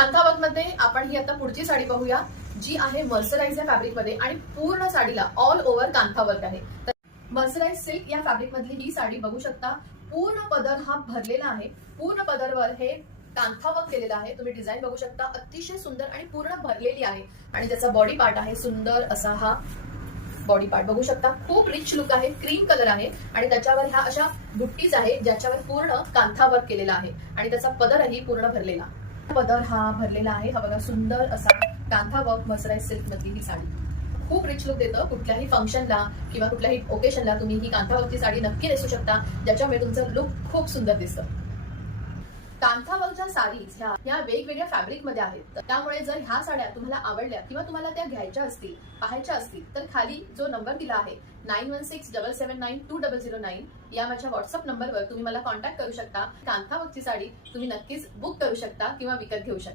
कांथा मध्ये आपण ही आता पुढची साडी बघूया, जी आहे मर्सराइज या फॅब्रिक मध्ये आणि पूर्ण साडीला ऑल ओव्हर कांथा वर्क आहे। तर मर्सराइज सिल्क या फॅब्रिक मधली ही साडी बघू शकता। पूर्ण पदर हा भरलेला आहे, पूर्ण पदरवर हे कांथा वर्क केलेला आहे। तुम्ही डिझाइन बघू शकता, अतिशय सुंदर आणि पूर्ण भरलेली आहे। आणि त्याचा बॉडी पार्ट आहे सुंदर असा हा बॉडी पार्ट बघू शकता, खूप रिच लुक आहे, क्रीम कलर आहे आणि त्याच्यावर ह्या अशा बुट्टीज आहे ज्याच्यावर पूर्ण कांथा वर्क केलेला आहे आणि त्याचा पदरही पूर्ण भरलेला। पदर हा भरलेला आहे, हा बघा सुंदर असा कांथा वर्क मर्सराइज सिल्क मधली ही साडी खूप रिच लुक देतं। कुठल्याही फंक्शनला किंवा कुठल्याही ओकेशनला तुम्ही ही कांथा वर्कची साडी नक्की नेसू शकता, ज्याच्यामुळे तुमचं लुक खूप सुंदर दिसतं। कांथा वर्कच्या साडीज ह्या वेगवेगळ्या फॅब्रिक मध्ये आहेत, त्यामुळे जर ह्या साड्या तुम्हाला आवडल्या किंवा तुम्हाला त्या घ्यायच्या असतील, पाहायच्या असतील, तर खाली जो नंबर दिला आहे 9167792009 या माझ्या व्हॉट्सअप नंबरवर तुम्ही मला कॉन्टॅक्ट करू शकता। कांथा वर्कची साडी तुम्ही नक्कीच बुक करू शकता किंवा विकत घेऊ शकता।